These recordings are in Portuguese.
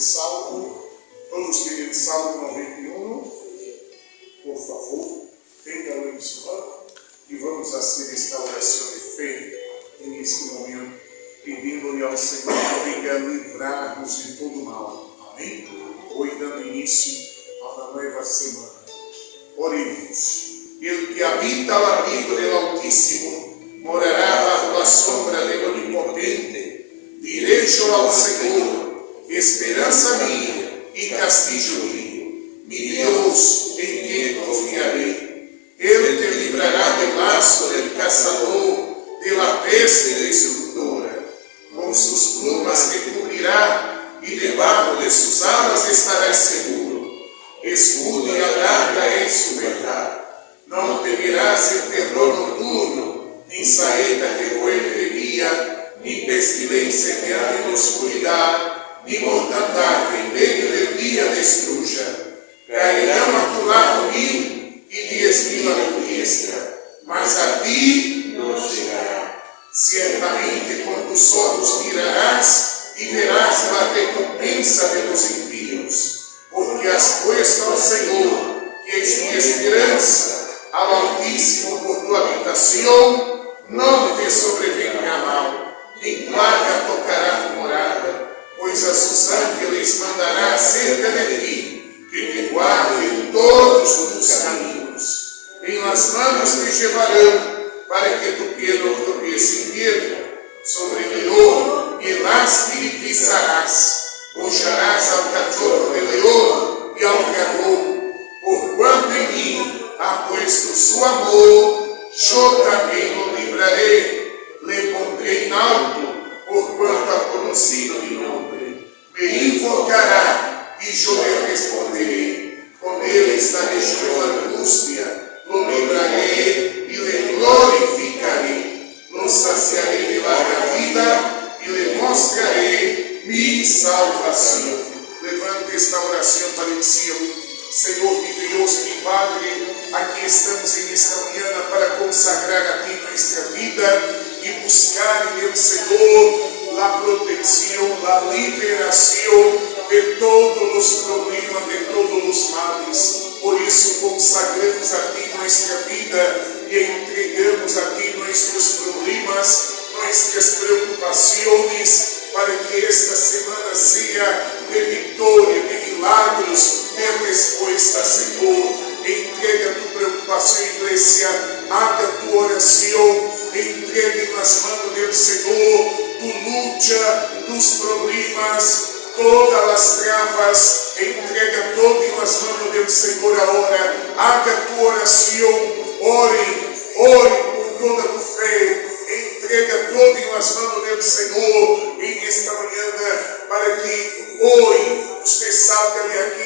Salmo. Todos têm Salmo 91. Por favor, tenha o Senhor e vamos fazer esta oração de fé neste momento, pedindo-lhe ao Senhor que venha livrar-nos de todo mal. Amém? Hoje dando início a uma nova semana. Oremos. Ele que habita ao abrigo do Altíssimo morará bajo a sombra do Onipotente. Direjo ao Senhor, esperança minha e castillo mío. Mi Deus, em quem confiarei. Ele te livrará del laço del caçador, de la peste destructora. Com sus plumas te cobrirá e debaixo de sus alas estarás seguro. Escudo e adarga é su verdade. Não temerás el terror noturno, nem saeta que vuele de dia, nem pestilência que ande na oscuridade, nem mortandade que em meio del dia destruja. Cairão a tu lado 1000 e 10.000 a tu diestra, mas a ti não chegará. Certamente com tus olhos mirarás e verás a recompensa de los impíos, porque has puesto ao Senhor, que és minha esperança, ao Altíssimo por tua habitação, não te sobrevenga mal, nem plaga tocará tu morada, pois a sus ángeles mandará acerca de ti, que te guarde em todos os teus caminhos. Em las manos te llevarão, para que tu pé não tropiece em pedra. Sobre o leão e el áspide pisarás, hollarás ao cachorro de leão e ao dragão, porquanto em mim ha puesto su amor, yo também lo libraré, le pondré en alto, porquanto ha conocido mi nombre. Me invocará e yo le responderé. Com ele estarei yo en angústia, lo libraré e le glorificaré. Lo saciaré de larga vida e le mostraré mi salvação. Levante esta oração para o cielo. Senhor, mi Deus, mi Padre, aqui estamos em esta manhã para consagrar a Ti nossa vida e buscar em el Senhor a proteção, a liberação de todos os problemas, de todos os males. Por isso consagramos a Ti nossa vida e entregamos a Ti nossos problemas, nossas preocupações, para que esta semana seja de vitória, de milagros, de resposta, Senhor. Entrega tu preocupação, igreja, haga tu oração, entregue nas mãos do Senhor, tu luta dos problemas, todas as travas, entrega todo nas mãos do Senhor agora, haga tu oração, ore por toda tu fé, entrega todo nas mãos do Senhor, em esta manhã, para que hoje você salga de aqui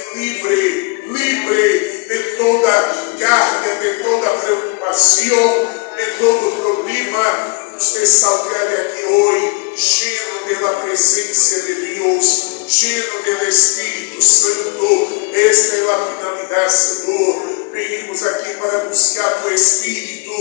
livre de toda carga, de toda preocupação, de todo problema. Você salga de aqui hoje cheio da presença de Deus, cheio do Espírito Santo. Esta é a finalidade, Senhor. Venimos aqui para buscar tu Espírito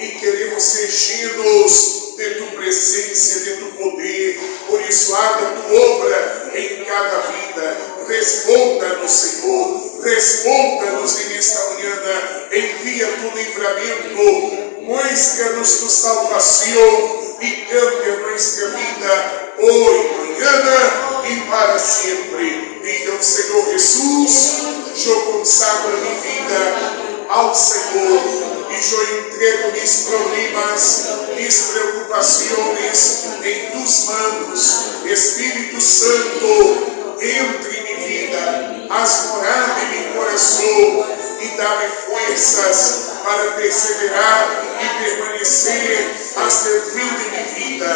e queremos ser cheios de tu presença, de tu poder. Por isso, haga tu obra em cada vida. Responda-nos, Senhor. Responda-nos nesta manhã. Envia tu livramento. Mostra-nos tu salvação e cambia nossa vida hoje, amanhã e para sempre. Diga, Senhor Jesus, eu consagro a minha vida ao Senhor. E eu entrego meus problemas, minhas preocupações em tus mãos. Espírito Santo, entre em minha vida, as moradas em meu coração e dá-me forças para perseverar e permanecer até o fim de minha vida.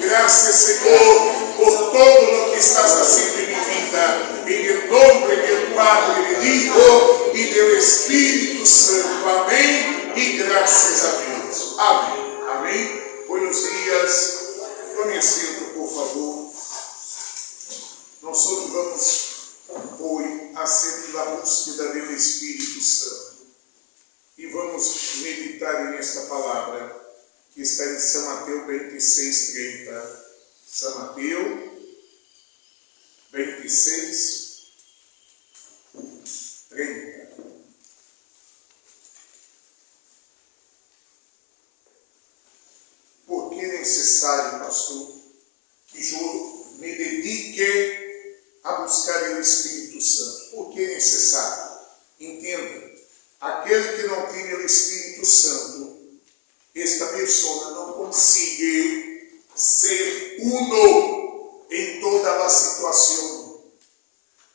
Graças, Senhor, por todo o que estás fazendo em minha vida. Em nome do Padre, do Hijo e do Espírito Santo. Amém. E graças a Deus. Amém. Amém. Buenos dias. Tome assento, por favor. Nós vamos hoje hacer a búsqueda do Espírito Santo. E vamos meditar nesta palavra que está em São Mateus 26:30. São Mateus 26, 30. Por que é necessário, pastor, que eu me dedique a buscar o Espírito Santo? Por que é necessário? Entenda, aquele que não tem o Espírito Santo, esta pessoa não consegue ser uno em toda a situação.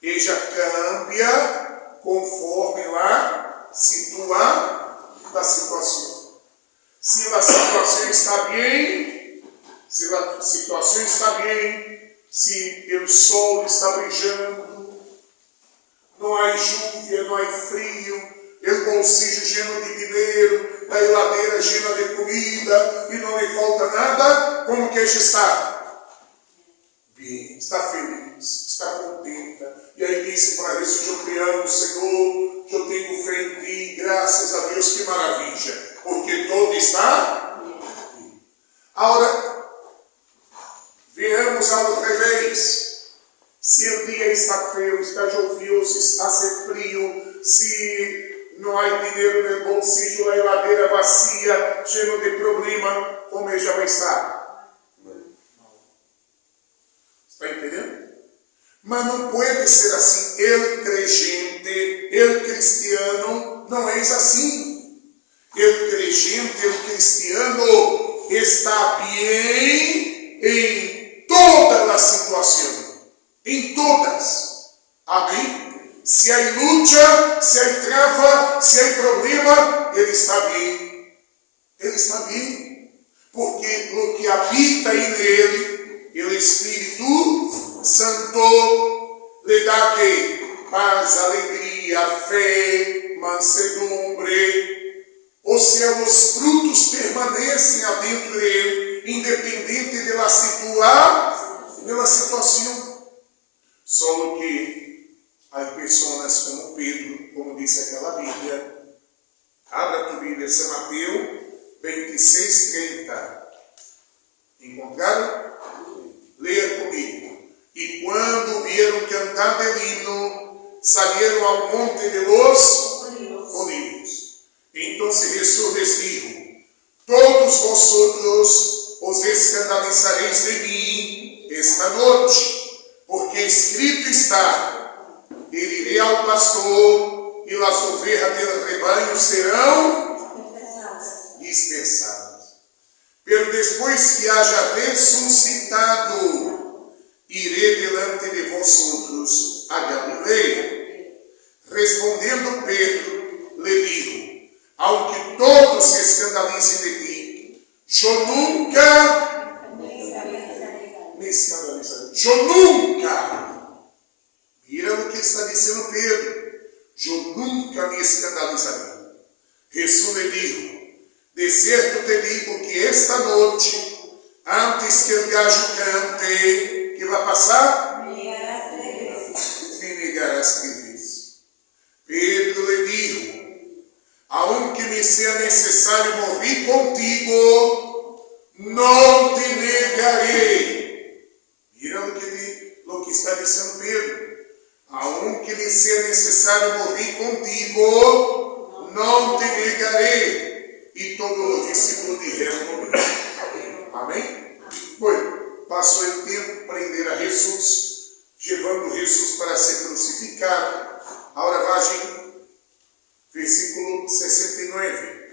Ella cambia conforme a situação. Se a situação está bem, se o sol está brilhando, não há chuva, não há frio, o bolsillo lleno de dinheiro, a heladeira llena de comida e não lhe falta nada, como que ela está? Bem, está feliz, está contenta. E aí disse para Jesus: eu te amo, Senhor, eu tenho fé em ti, graças a Deus, que maravilha, porque todo está bem. Agora, veamos ao revés. Se o dia está frio, está chovioso, está frio, se não há dinheiro no bolsillo, a heladeira vazia, cheio de problema, como ele já vai estar? Está entendendo? Mas não pode ser assim. El creyente, el cristiano, não é assim. El creyente, el cristiano, está bem em todas as situações. Em todas. Amém? Se há luta, se há trava, se há problema, ele está bem. Ele está bem. Porque o que habita em ele, o Espírito Santo, lhe dá que? Paz, alegria, fé, mansedumbre. Ou seja, os frutos permanecem adentro dele, independente da situação. Só que há pessoas como Pedro, como disse aquela Bíblia. Abra tua Bíblia, São Mateus 26, 30. Encontraram? Leia comigo. E quando vieram cantar del hino, salieron ao monte de los olivos. Então Jesus les dijo: todos vosotros os escandalizareis de mim esta noite, porque escrito está: herirei ao pastor, e as ovelhas del rebanho serão dispersadas. Pero depois que haja ressuscitado, irei delante de vosotros a Galileia. Respondendo Pedro, lhe digo: aunque todos se escandalizem de ti, eu nunca me escandalizarei. Eu nunca. Mira o que está dizendo Pedro. Eu nunca me escandalizarei. Jesus lhe dijo: de certo te digo que esta noite, antes que o gallo cante, que vai passar? Me negarás 3 vezes. Pedro lhe dijo: aunque me seja necessário morrer contigo, não te negarei. Mira o que está dizendo Pedro. Aunque me seja necessário morrer contigo, não te negarei. E todos os discípulos disseram comigo. Amém? Bueno, passou o tempo, prender a Jesus, levando Jesus para ser crucificado. Agora vagem, versículo 69.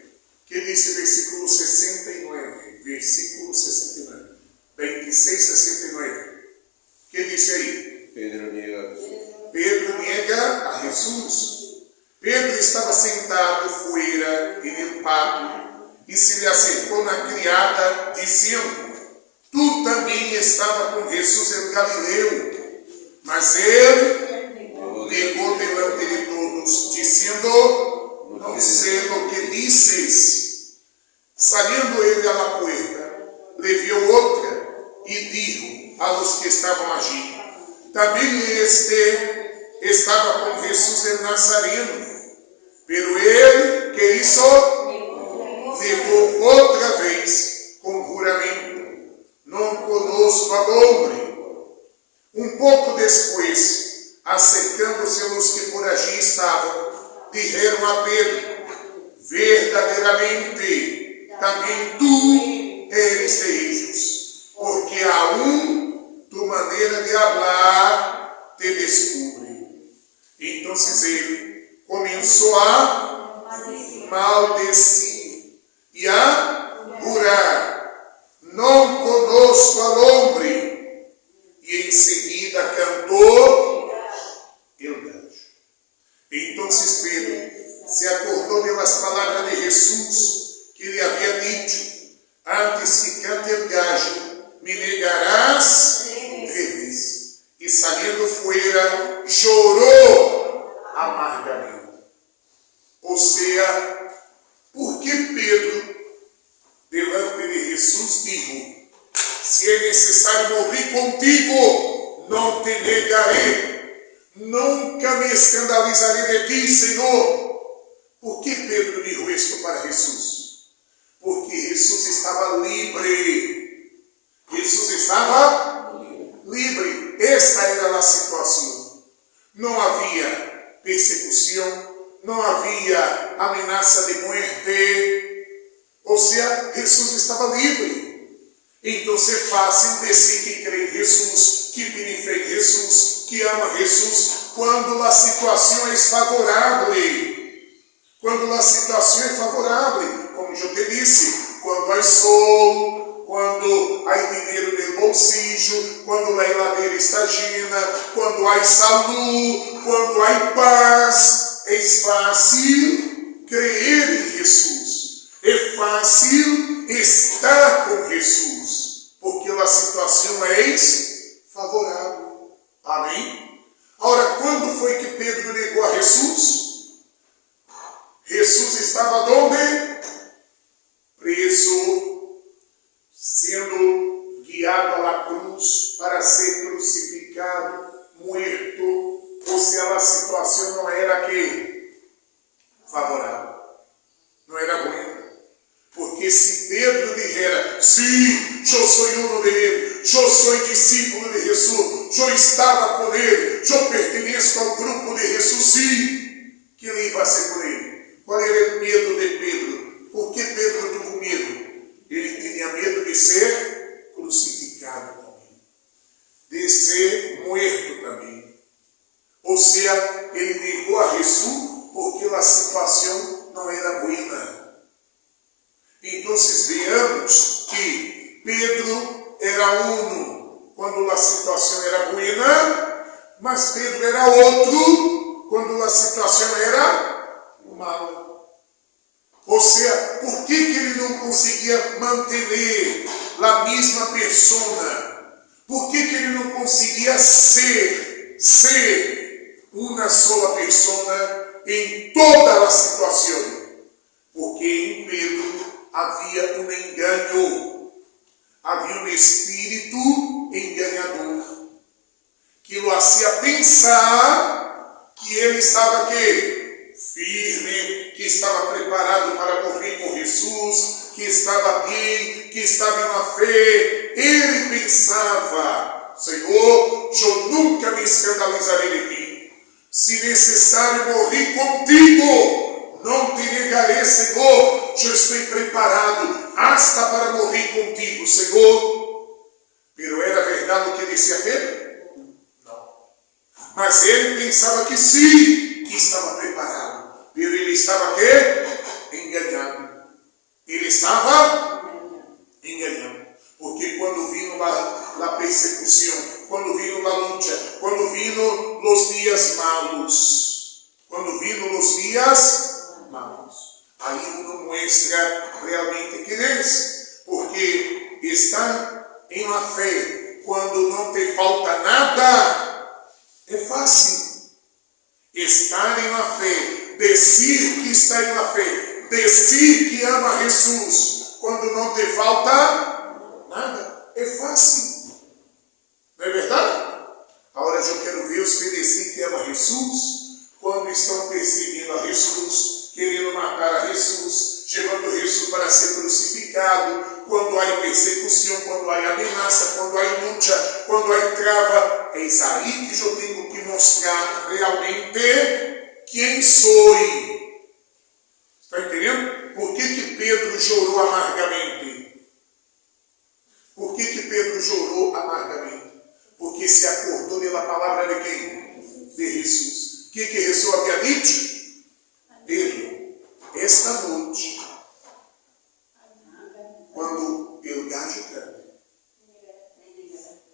Que diz versículo 69? Versículo 69. 26, 69. Que diz aí? Pedro nega a Jesus. Pedro estava sentado fora, no pátio, e se lhe acercou na criada, dizendo: tu também estava com Jesus em Galileu. Mas ele negou delante de todos, dizendo: não sei o que dices. Saliendo ele à la puerta, le viu outra, e dijo a los que estavam allí: também este estava com Jesus em Nazareno. Pero ele, que hizo? Negou outra vez com juramento: não conosco al hombre. pouco depois, acercando-se os que por allí estavam, dijeron a Pedro: verdaderamente, também tu eres de ellos, porque aún tu maneira de hablar te descubre. Então ele começou a maldecir e a jurar: não conosco al hombre. E em seguida cantou el gallo. Então Pedro se acordou das palavras de Jesus que lhe havia dito: antes que cante el gallo, me negarás 3 vezes. E saliendo fuera, chorou amargamente. Ou seja, por que Pedro, delante de Jesus, dijo: se é necessário morrer contigo, não te negarei, nunca me escandalizarei de ti, Senhor. Por que Pedro dijo isto para Jesus? Porque Jesus estava livre. Jesus estava livre. Esta era a situação. Não havia persecução, não havia ameaça de morte. Ou seja, Jesus estava livre. Então é fácil dizer que crê em Jesus, que tem fé em Jesus, que ama Jesus, quando a situação é favorável. Quando a situação é favorável, como eu te disse, quando há sol, quando há dinheiro no bolsillo, quando a geladeira está llena, quando há saúde, quando há paz, é fácil crer em Jesus, é fácil estar com Jesus, porque a situação é favorável. Amém? Agora, quando foi que Pedro negou a Jesus? Jesus estava onde? Preso, sendo guiado à cruz para ser crucificado, morto. Ou seja, a situação não era favorável, não era boa. Porque se Pedro dijera: sim, eu sou um dele, eu sou discípulo de Jesus, eu estava com ele, eu pertenço ao grupo de Jesus, sim, que ele ia ser com ele. Qual era o medo de Pedro? Por que Pedro teve medo? Ele tinha medo de ser crucificado também, de ser morto também. Ou seja, ele negou a Jesus porque a situação não era boa. Então, veamos que Pedro era um quando a situação era boa, mas Pedro era outro quando a situação era mal. Ou seja, por que ele não conseguia manter a mesma pessoa? Por que ele não conseguia ser uma só pessoa em toda a situação? Porque em Pedro havia um engano, havia um espírito enganador, que o fazia pensar que ele estava firme, que estava preparado para morrer por Jesus, que estava bem, que estava na fé. Ele pensava: Senhor, eu nunca me escandalizarei de ti. Se necessário morrer contigo, não te negarei, Senhor. Eu estou preparado hasta para morrer contigo, Senhor. Pero era verdade o que dizia Pedro? Não. Mas ele pensava que sim, que estava preparado. Pero ele estava enganado. Ele estava enganado. Porque quando vino a persecução, quando vino a luta, quando vino os dias malos, aí uno muestra realmente quem é. Porque estar em uma fé quando não te falta nada é fácil. Estar em uma fé, dizer que está em uma fé, dizer que ama Jesus quando não te falta nada, é fácil. Não é verdade? Agora eu quero ver os que dizem que ama Jesus quando estão perseguindo a Jesus, querendo matar a Jesus, levando Jesus para ser crucificado, quando há persecução, quando há ameaça, quando há luta, quando há trava, é realmente quem sou. Está entendendo? Por que Pedro chorou amargamente? Por que Pedro chorou amargamente? Porque se acordou pela palavra de quem? De Jesus. O que Jesus havia dito? Pedro, esta noite, quando eu gajo canto,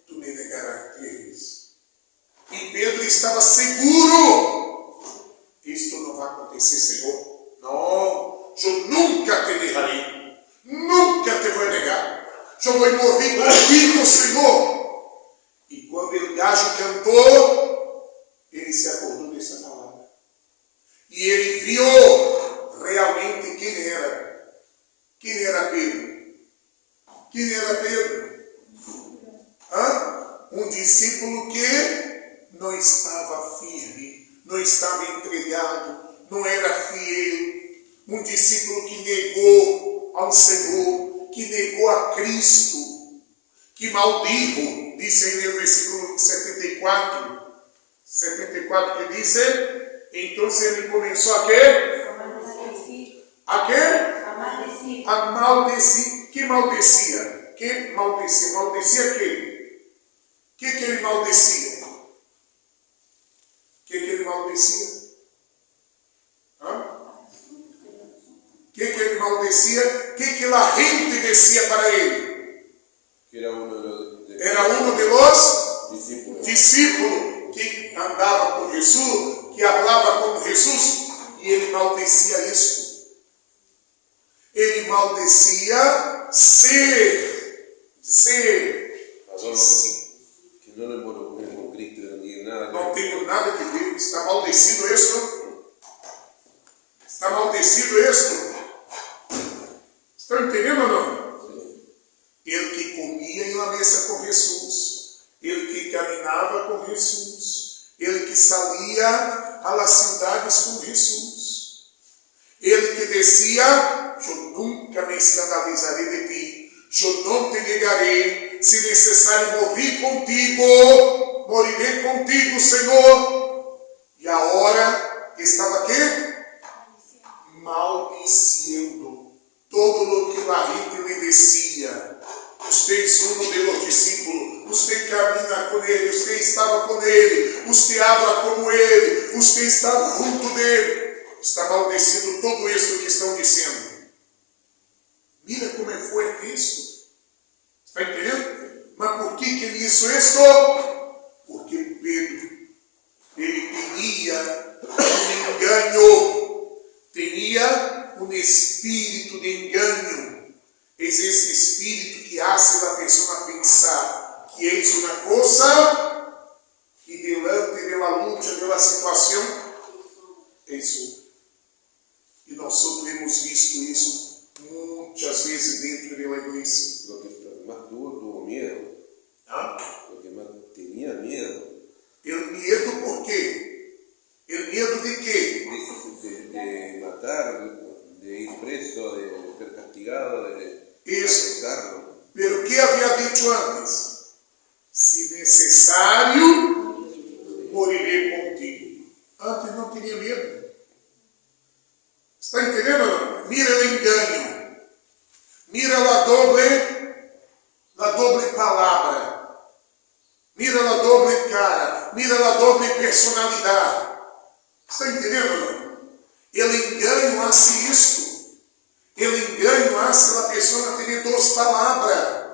tu me negarás 3 vezes. E Pedro estava seguro. Isto não vai acontecer, Senhor. Não, eu nunca te negarei. Nunca te vou negar. Eu vou morrer contigo, Senhor. E quando o gajo cantou, ele se acordou dessa palavra. E ele viu realmente quem era. Quem era Pedro? Quem era Pedro? Um discípulo que não estava firme, não estava entregado, não era fiel. Um discípulo que negou ao Senhor, que negou a Cristo, que maldijo, disse aí no versículo 74, que disse, então ele começou a quê? A quê? A maldecir. Que maldecia? Que maldecia? Maldecia quê? O que ele maldecia? O que ele maldecia? O que ele maldecia? O que a gente decía para ele? Era um dos discípulos que andava com Jesus, que falava com Jesus, e ele maldecia isso. Ele maldecia ser. Que não é com Cristo, não digo nada. Não tenho nada que ver. Está maldecido isso? Está maldecido isso? Estão entendendo ou não? Sim. Ele que comia na mesa com Jesus, ele que caminhava com Jesus, ele que saía às cidades com Jesus, ele que dizia, eu nunca me escandalizarei de ti, eu não te negarei, se necessário morirei contigo, Senhor. E a hora estava aqui? Maldiciendo todo o que a gente lhe decía. Você é um dos discípulos, você caminha com ele, você estava com ele, você habla como ele, você estava junto dele. Está maldecido tudo isso que estão dizendo. Mira como é forte isso. Está entendendo? Mas por que ele hizo isso? Porque Pedro, ele tinha um engano, tinha um espírito de engano. É esse espírito que hace a pessoa pensar que é uma coisa e diante da luta, da situação, é isso. E nós temos visto isso muitas vezes dentro da igreja. Lo que más tuvo miedo. Lo que más tenía miedo. El medo por quê? El medo de quê? De matar, de ir preso, de ser castigado, de Isso. castigarlo. Pero que havia dito antes? Se necessário, morirei contigo. Antes não tinha medo. Está entendendo ou não? Mira o engano. Mira a doble palavra. Mira a doble cara. Mira a doble personalidade. Está entendendo ou não? Ele engano hace isto. Ele engano hace a pessoa ter 2 palavras.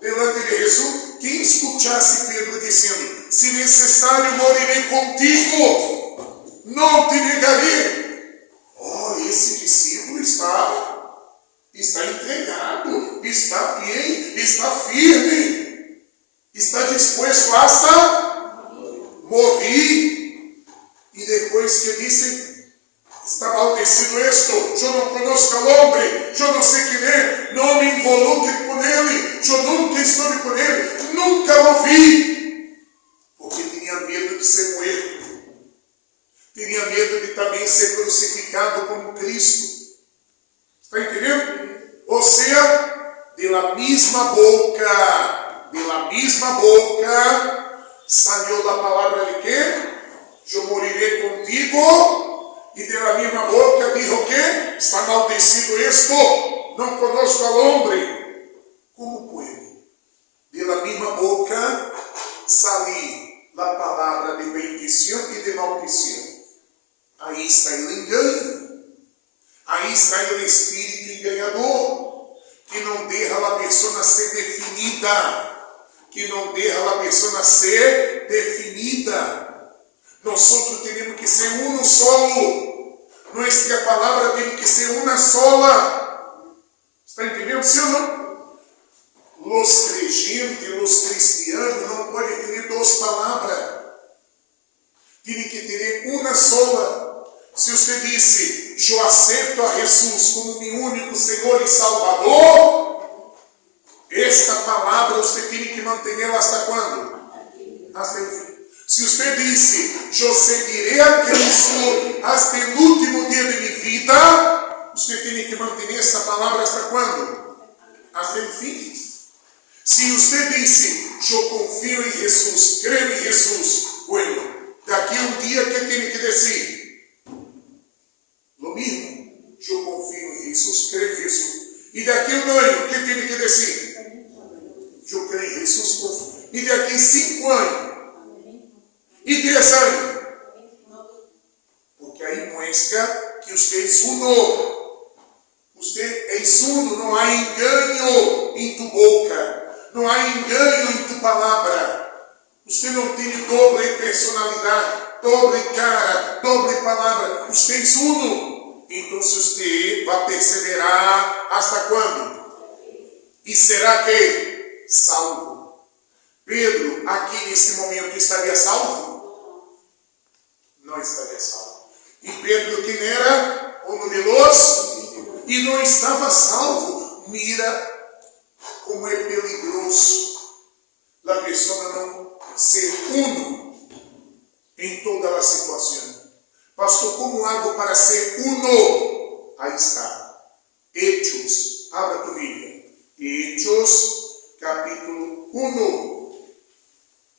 Delante de Jesus, quem escutasse Pedro dizendo, se necessário morirei contigo, não te negarei. Oh, esse discípulo está entregado, está bem, está firme, está disposto hasta morrer. E depois que disse, está maldecido esto, eu não conosco ao homem, eu não sei quem é, não me involucre com ele, eu nunca estive com ele, nunca o vi, porque tinha medo de ser morto. Tinha medo de também ser crucificado como Cristo. Está entendendo? Ou seja, da mesma boca, saiu da palavra de quê? Eu iré contigo, e de la misma boca dijo que está maldecido esto, não conozco al hombre. Como puede de la misma boca salir la palavra de bendición y de maldición? Aí está el engano, aí está el espírito enganador, que não deixa a pessoa ser definida, que não deixa a pessoa ser definida. Nós temos que ser uno solo. Nossa palavra tem que ser uma sola. Está entendendo, sim ou não? Os creyentes, os cristianos não podem ter duas palavras. Tem que ter uma sola. Se você disse, eu aceito a Jesus como meu único Senhor e Salvador, esta palavra você tem que mantê-la hasta quando? Hasta o fim. Se você disse, eu seguirei a Cristo até o último dia de minha vida, você tem que manter esta palavra hasta quando? Até o fim. Se você disse, eu confio em Jesus, creio em Jesus, bueno, daqui um dia que tem que dizer? Lo mesmo, eu confio em Jesus, creio em Jesus. E daqui um ano, que tem que dizer? Eu creio em Jesus. E daqui 5 anos? E 10 anos? Porque aí mostra que você é uno. Você é uno, não há engano em tu boca, não há engano em tu palavra. Você não tem doble personalidade, doble cara, doble palavra. Você é uno. Então você vai perseverar hasta quando? E será que salvo? Pedro, aqui nesse momento, estaria salvo? Não estaria salvo. E Pedro, quem era? Um de los? E não estava salvo. Mira como é perigoso a pessoa não ser uno em toda a situação. Pastor, como hago para ser uno? Aí está. Hechos. Abra tu Bíblia. Hechos, capítulo 1.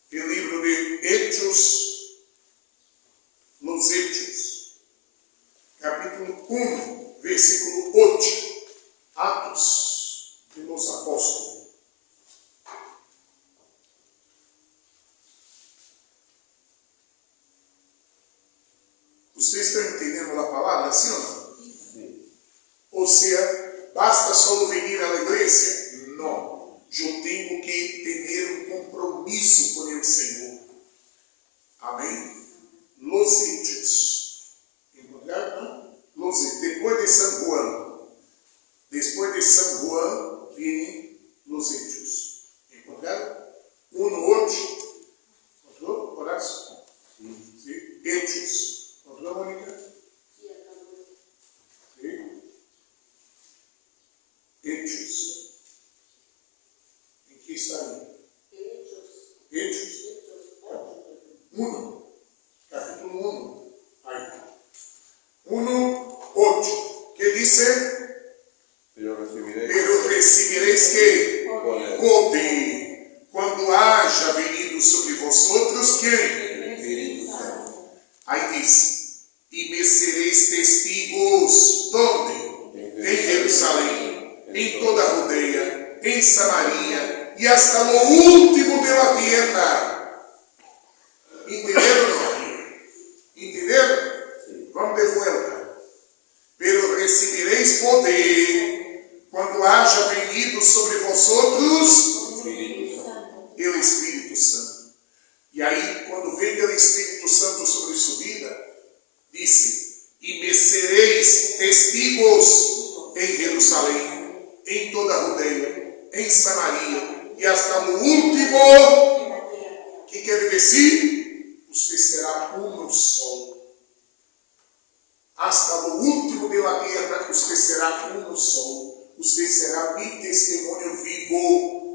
O livro de Hechos, los Hechos, capítulo 1, versículo 8, Atos de los Apóstolos. Vocês estão entendendo a palavra, sim ou não? Sim. Ou seja, basta só vir à igreja? Não. Eu tenho que ter um compromisso com o Senhor. Amém? Los Hechos. Encontraram? Não? Los Hechos. Depois de São João. Depois de São João, vêm Los Hechos. Encontraram? 1:8. Encontrou, Horácio? Sim. Hechos. Encontrou, Mônica? Sim. Hechos. Está aí. Hechos. 1. Capítulo 1. Aí. 1:8. Que diz? Pero recibiréis que? Poder. Quando haja venido sobre vosotros, quem? Aí diz, e me sereis testigos, onde? Em Jerusalém, em toda a Judeia, em Samaria, e hasta lo último de la tierra. Entenderam? Entenderam? Vamos de volta. Pero recibiréis poder quando haja venido sobre vosotros o Espírito Santo. E aí, quando vem o Espírito Santo sobre sua vida, disse, e me sereis testigos em Jerusalém, em toda a Judeia, em Samaria, e hasta no último, que quer dizer, você será uno só. Hasta no último de la tierra, você será uno só. Você será mi testemunho vivo.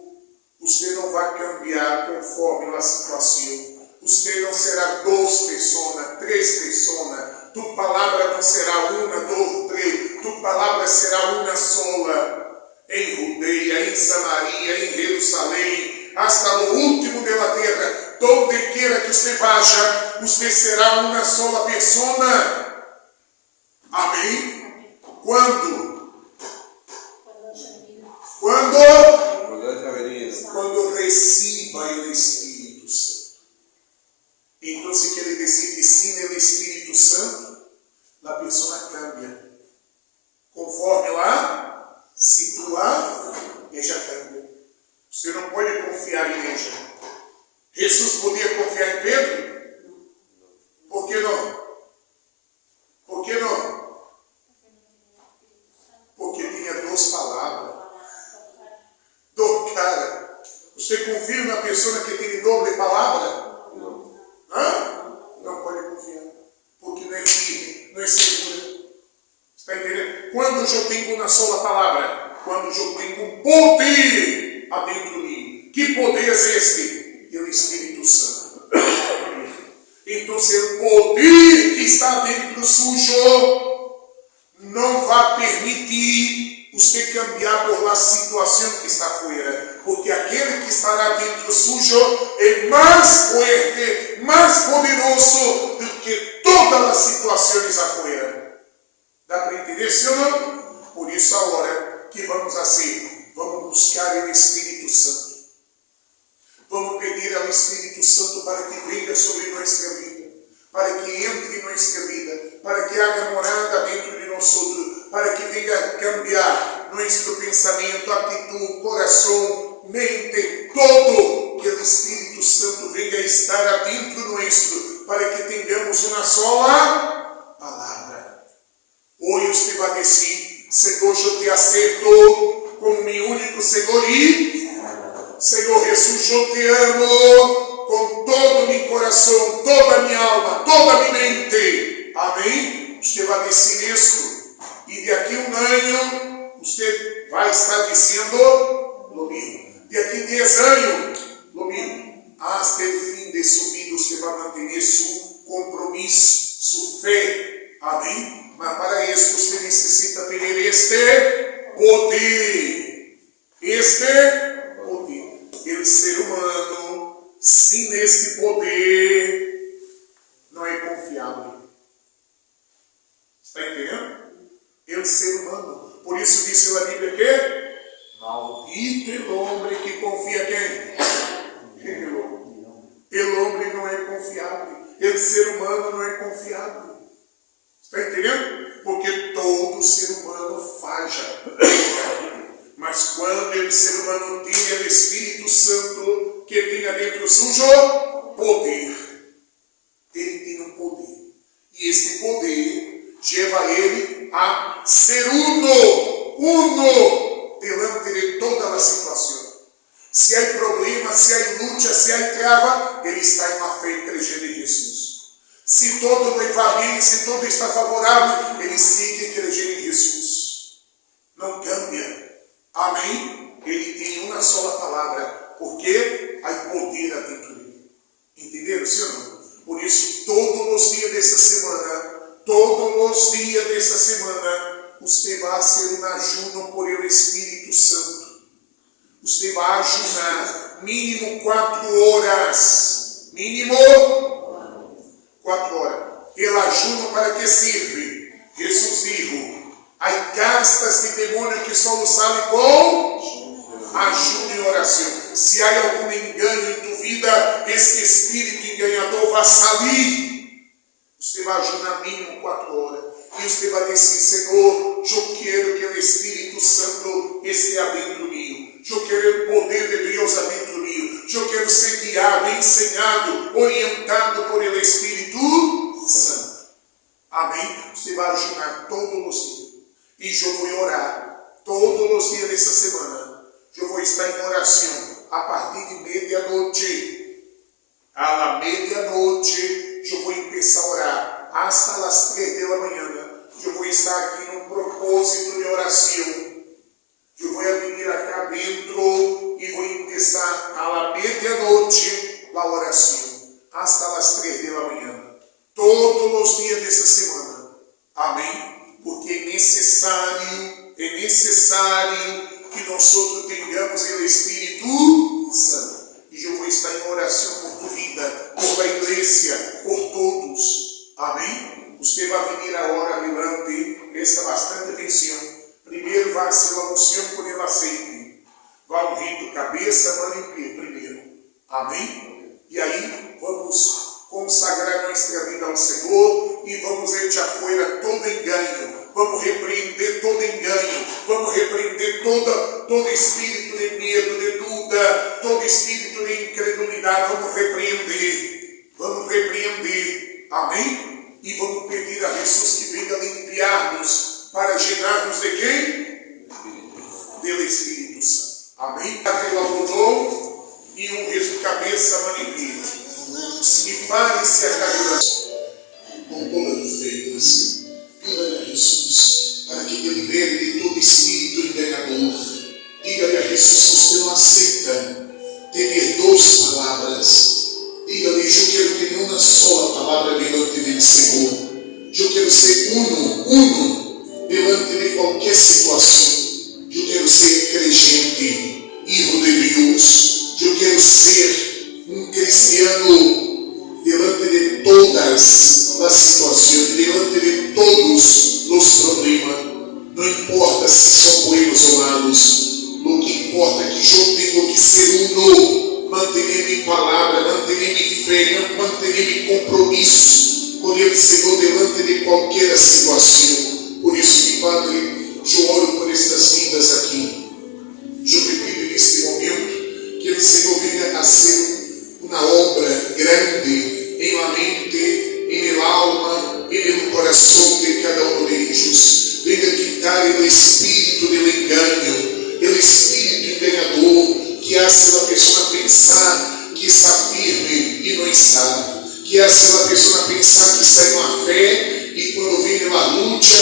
Você não vai cambiar conforme a situação. Você não será 2 pessoas, 3 pessoas. Tu palavra não será 1, 2, 3. Tu palavra será uma sola. Em Judeia, em Samaria, em Jerusalém, hasta no último de la tierra, donde quiera que você vá, você será uma sola persona. Amém? Quando? Quando receba o Espírito Santo. Então, se quer dizer que sem o Espírito Santo, a pessoa cambia. Conforme lá, situar, ella cambia. Você não pode confiar em ella. Jesus podia confiar em Pedro? Por que não? Por que não? Porque tinha duas palavras. Do cara. Você confia na pessoa que tem doble palavra? Não. Hã? Não pode confiar. Porque não é firme, não é segura. Está entendendo? Quando eu tenho uma sola palavra? Quando eu tenho um poder adentro de mim. Que poder é este? É o Espírito Santo. Então, se o poder que está dentro sujo não vai permitir você cambiar por la situação que está fora. Porque aquele que estará dentro sujo é mais forte, mais poderoso do que todas as situações afuera. Dá para entender, sim ou não? Por isso, agora que vamos assim, vamos buscar o Espírito Santo. Vamos pedir ao Espírito Santo para que venha sobre nossa vida, para que entre em nossa vida, para que haja morada dentro de nós, para que venha cambiar nosso pensamento, atitude, coração, mente, todo, que o Espírito Santo venha estar dentro nosso, para que tenhamos uma sola palavra. Hoje você vai dizer: Senhor, eu te aceito como meu único Senhor e Senhor Jesus, eu te amo com todo o meu coração, toda a minha alma, toda a minha mente. Amém? Você vai dizer isso. E daqui um ano, você vai estar dizendo lo mesmo. Daqui 10 anos, lo mesmo. Até o fim de sua vida, você vai manter seu compromisso, sua fé. Amém? Mas para isso, você necessita ter este poder. Este poder. O ser humano, sem este poder, não é confiável. Está entendendo? O ser humano. Por isso disse a Bíblia que maldito o homem que confia quem? O homem não é confiável. O ser humano não é confiável. Está entendendo? Porque todo ser humano falha. Mas quando o ser humano tem o Espírito Santo, que tem dentro sujo poder, ele tem um poder. E esse poder leva ele a ser uno delante de todas as situações. Se há problema, se há luta, se há trava, ele está em uma fé crendo em Jesus. Se todo vai bem, se todo está favorável, ele sigue crendo em Jesus. Não cambia. Amém? Ele tem uma sola palavra, porque há poder dentro dele. Entenderam, senhor? Por isso, todos os dias dessa semana, você vai ser um ajuno por o Espírito Santo. Você vai ajunar mínimo 4 horas. Mínimo 4 horas. Ele ajuda para que serve? Jesus dijo: há castas de demônio que só saem com ajuda e oração. Se há algum engano em tua vida, este espírito enganador vai sair. Você vai ajudar mínimo 4 horas. E você vai dizer: Senhor, eu quero que o Espírito Santo esteja dentro de mim. Eu quero o poder de Deus dentro de mim. Eu quero ser guiado, ensinado, orientado por o Espírito Santo. Amém? Você vai ajudar todos os dias. E eu vou orar todos os dias dessa semana. Eu vou estar em oração a partir de meia-noite. À meia-noite, eu vou começar a orar hasta as 3 da manhã. Eu vou estar aqui num propósito de oração. Eu vou vir aqui dentro e vou começar à meia-noite a oração hasta as 3 da manhã. Todos os dias dessa semana. Amém? Porque é necessário que nós tenhamos o Espírito Santo. E eu vou estar em oração por tua vida. vida, por a igreja, por todos. Amém? Você vai vir agora durante esta bastante atenção. Primeiro vai ser a unção por el aceite. Vai ungir tua cabeça, mão e pé primeiro. Amém? E aí vamos consagrar nossa vida ao Senhor e vamos echar fora todo engano. Vamos repreender todo engano. Vamos repreender todo espírito de medo, de dúvida, todo espírito de incredulidade. Vamos repreender. Vamos repreender. Amém? E vamos pedir a Jesus que venha limpiar-nos para gerar-nos de quem? Do Espírito Santo. Amém? Aquele algodão e unge a cabeça, manipula. E pare-se a caminhar com toda a fé, Senhor. Diga-lhe a Jesus, para que te libere de todo espírito enganador. Diga-lhe a Jesus que você não aceita ter duas palavras. Diga-lhe, eu quero ter uma só palavra diante do Senhor. Eu quero ser uno diante de qualquer situação. Eu quero ser crente, filho de Deus. Eu quero ser cristiano diante de todas as situações, diante de todos os problemas. Não importa se são buenos ou malos, o que importa é que eu tenho que ser uno, manter minha palavra, manter minha fé, manter meu compromisso com o Senhor diante de qualquer situação. Por isso, meu Padre, eu oro por estas vidas aqui. Eu te pido neste momento que o Senhor venha a ser uma obra grande em la mente, em el alma, em el coração de cada um de ellos. Venha quitar o espírito do engano, o espírito enganador que hace a pessoa pensar que está firme e não está, que hace a pessoa pensar que está em uma fé e quando vem uma luta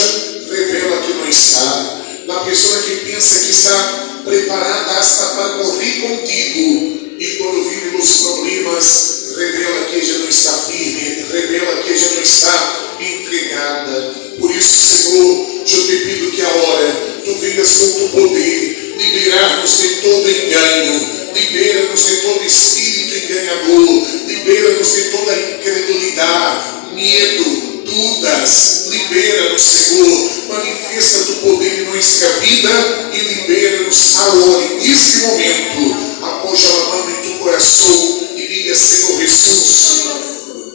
revela que não está. A pessoa que pensa que está preparada hasta para morrer contigo e quando vem os problemas revela que já não está firme, revela que já não está entregada. Por isso, Senhor, eu te pido que agora tu venhas com o poder liberar-nos de todo engano, libera-nos de todo espírito enganador, libera-nos de toda incredulidade, medo, dúvidas, libera-nos, Senhor, manifesta tu poder em nossa vida e libera-nos agora, neste momento. Apoia a mão em tu coração e diga, Senhor Jesus,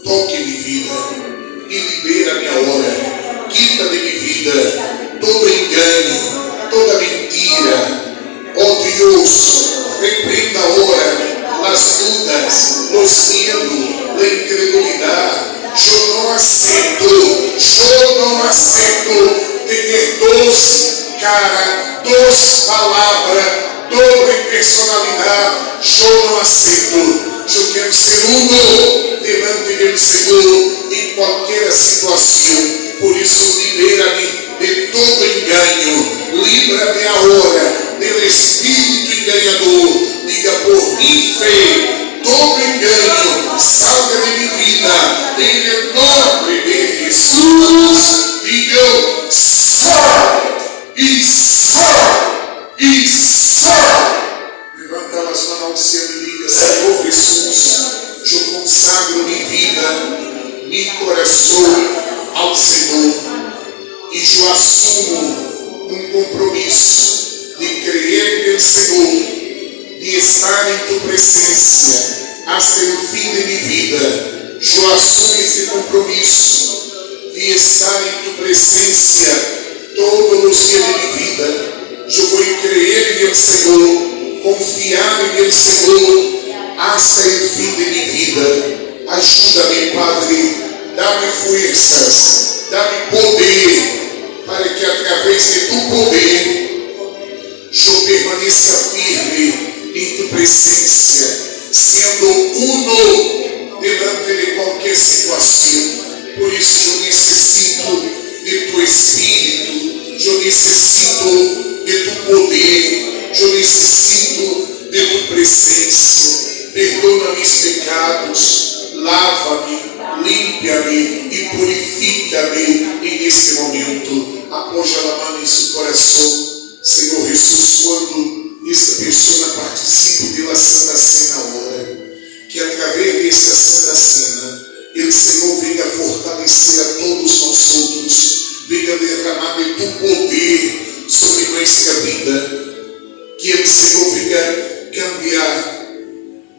toque minha vida e libera-me agora, quita de minha vida todo engano, toda mentira. Ó Deus, repreenda agora as dúvidas, os medos, a incredulidade. Eu não aceito ter duas caras, duas palavras, doble personalidade. Eu não aceito. Eu quero ser uno diante do Senhor em qualquer situação. Por isso, libera-me de todo engano. Livra-me agora do espírito enganador. Diga por minha fé, todo engano salga de minha vida. Em nome de Jesus. Diga, sai e sai e sai. Levanta as mãos ao céu e diga, Senhor Jesus, eu consagro minha vida, meu coração ao Senhor e eu assumo um compromisso de crer no Senhor, de estar em tua presença até o fim de minha vida. Eu assumo esse compromisso de estar em tua presença todos os dias de minha vida. Eu vou crer em Senhor, confiar em Senhor até o fim de minha vida. Ajuda-me, Padre, dá-me forças, dá-me poder, para que através de tu poder eu permaneça firme em tua presença, sendo uno diante de qualquer situação. Por isso eu necessito de tu Espírito, eu necessito de tu poder, eu necessito de tu presença. Perdona meus pecados, lava-me, limpa-me e purifica-me neste momento. Apoia a mão em seu coração. Senhor Jesus, quando esta pessoa participa da Santa Cena agora, que através desta do poder sobre nossa vida, que o Senhor venha cambiar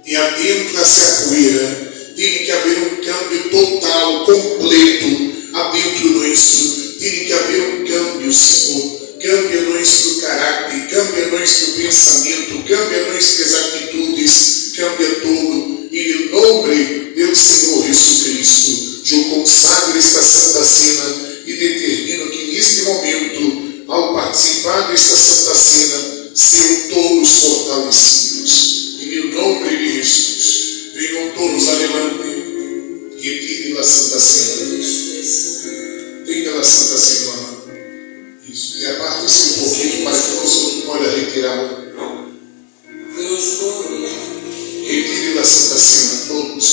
de adentro hacia afuera. Tem que haver um câmbio total, completo, adentro nosso. Tem que haver um câmbio, Senhor. Cambia nosso caráter, cambia nosso pensamento, cambia nossas atitudes, cambia tudo. E em nome do Senhor Jesus Cristo, eu consagro esta Santa Cena e determino que neste momento, ao participar desta Santa Cena, sejam todos fortalecidos. E em nome de Jesus, venham todos adelante, retirem a Santa Cena. Tenha a Santa Cena, amado. Isso. E aparte-se um pouquinho para que nós possamos retirar. Retire a Santa Cena, todos.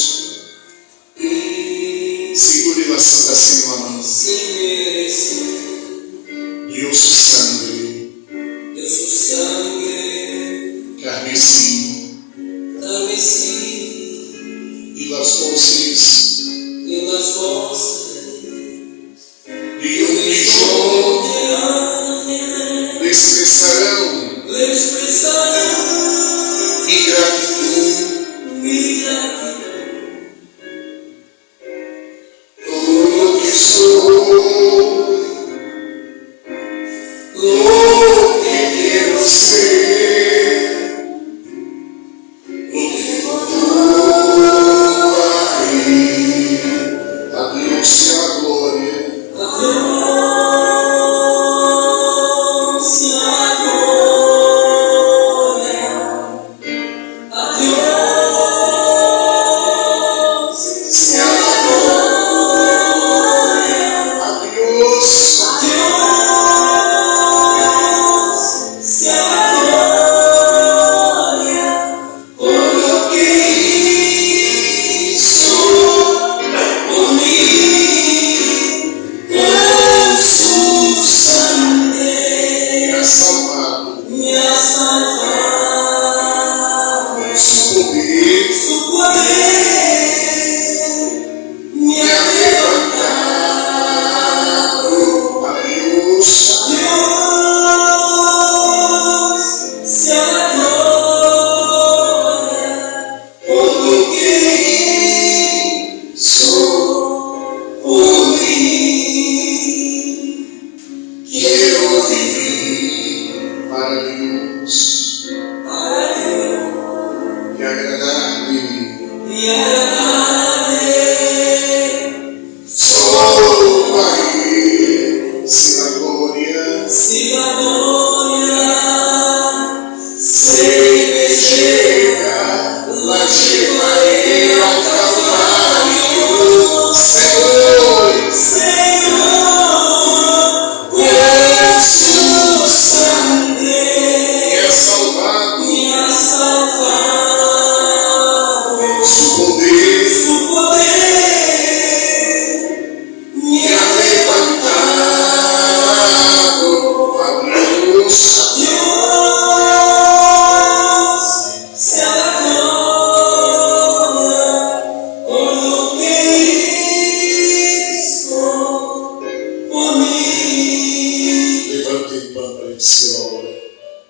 Segure a Santa Cena na mão. Deus o sangue. Carmesim. E las voces. De um milhão lhe expressarão minha gratidão. Tudo que sou, o que quero ser, o que vou aí, a Deus e a glória.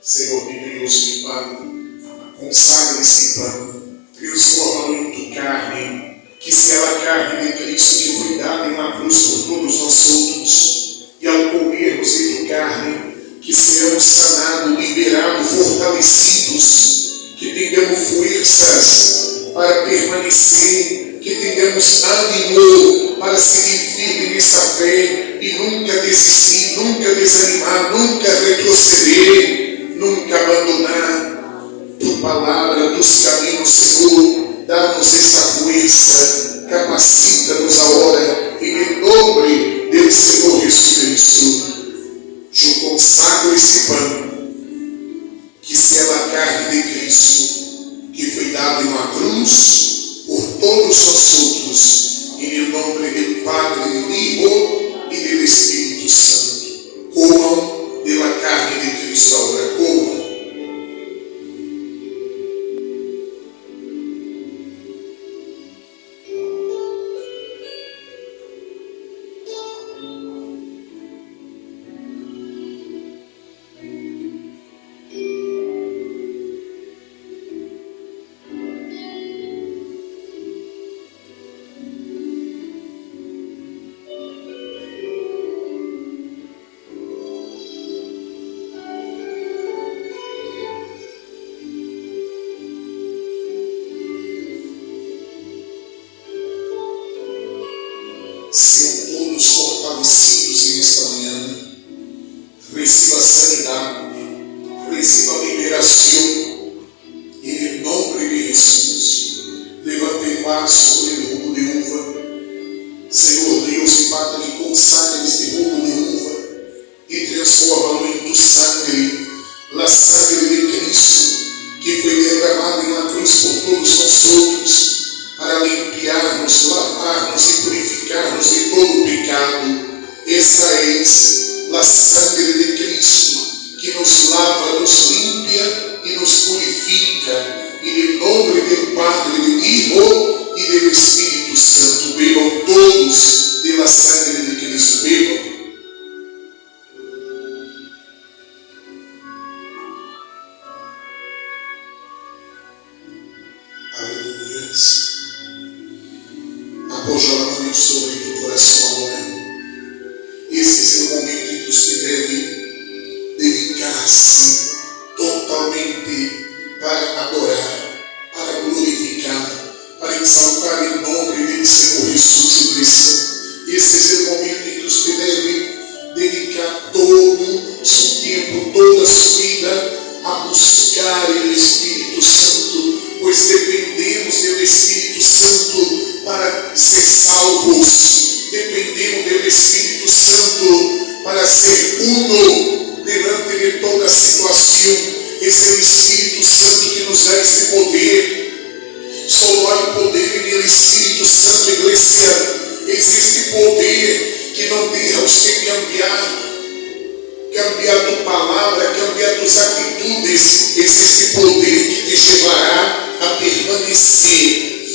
Senhor de Deus, meu Pai, consagra esse pão, transforma-lo em carne, que seja a carne de Cristo que foi dada em uma cruz por todos nós outros, e ao comermos de carne, que sejamos sanados, liberados, fortalecidos, que tenhamos forças para permanecer, que tenhamos ânimo para seguir firme nessa fé e nunca desistir, nunca desanimar, nunca retroceder, nunca abandonar tua palavra, tus caminhos, Senhor. Dá-nos essa força, capacita-nos agora, em nome do Senhor Jesus Cristo. Eu consagro esse pão, que seja a carne de Cristo, que foi dado em uma cruz por todos nós outros, em nome do Padre, do Hijo e do Espírito Santo. Comam pela carne de Cristo agora, comam. sejam todos fortalecidos nesta manhã. Receba sanidade, receba liberação, em nome de Jesus. Levante el vaso com o jugo de uva. Senhor Deus e Padre, consagra este jugo de uva e transforma-lo em tu sangue, a sangre de Cristo, que foi derramada na cruz por todos nós outros, para limpiar-nos, lavar-nos e purificar-nos de todo pecado. Esta é a sangre de Cristo, que nos lava, nos limpia e nos purifica. E em nome do Padre, do Hijo e do Espírito Santo, bebam todos pela sangre de Cristo, bebam. Aleluia. Apoia a mão sobre o coração agora. Esse é o momento em que você deve dedicar-se totalmente para adorar, para glorificar, para exaltar o nome do Senhor Jesus, igreja. Esse é o momento em que você deve dedicar todo o seu tempo, toda a sua vida a buscar o Espírito Santo, pois dependemos do Espírito Santo para ser salvos, dependemos do Espírito Santo para ser uno diante de toda situação. Esse é o Espírito Santo que nos dá esse poder. Só há poder no Espírito Santo, igreja. Existe poder que não deixa você cambiar tua palavra, cambiar tuas atitudes. Existe poder que te levará a permanecer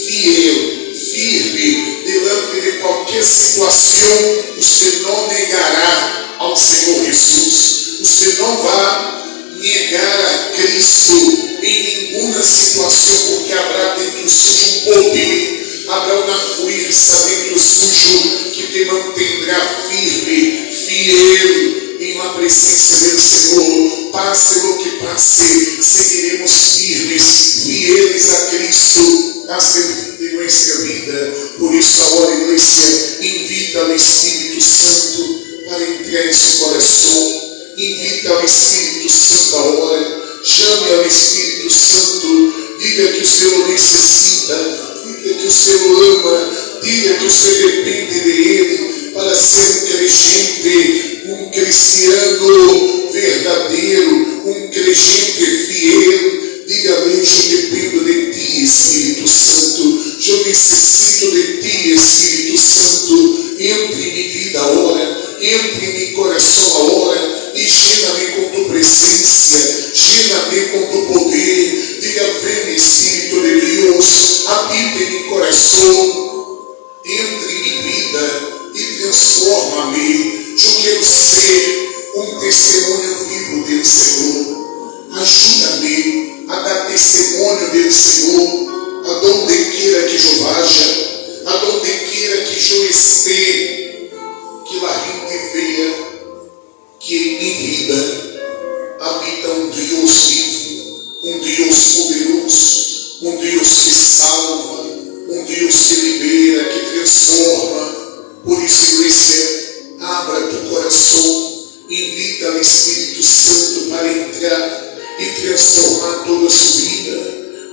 fiel, firme, diante de qualquer situação. Você não negará ao Senhor Jesus. Você não vai negar a Cristo em nenhuma situação, porque haverá dentro sujo um poder, haverá uma força dentro sujo que te mantendrá firme, fiel em uma presença do Senhor. Passe o que passe, seguiremos firmes, fieles a Cristo até o fim de nossa vida. Por isso agora, igreja, invita o Espírito Santo para entrar em seu coração. Invita ao Espírito Santo agora, chame ao Espírito Santo, diga que o Senhor necessita, diga que o Senhor ama, diga que você depende dele para ser um crente, um cristiano verdadeiro, um crente fiel. Diga a Deus: eu dependo de ti, Espírito Santo, eu necessito de ti, Espírito Santo. Entre em minha vida agora, entre em meu coração agora, e llena-me com tua presença, llena-me com teu poder. Diga: vem, Espírito de Deus, habita em meu coração, entre em minha vida e transforma-me. Eu quero ser um testemunho vivo do Senhor. Ajuda-me a dar testemunho do Senhor, aonde quiera que eu vá, aonde quiera que eu esteja, que a gente veja que em minha vida habita um Deus vivo, um Deus poderoso, um Deus que salva, um Deus que libera, que transforma. Por isso, igreja, abra teu coração, invita o Espírito Santo para entrar e transformar toda a sua vida.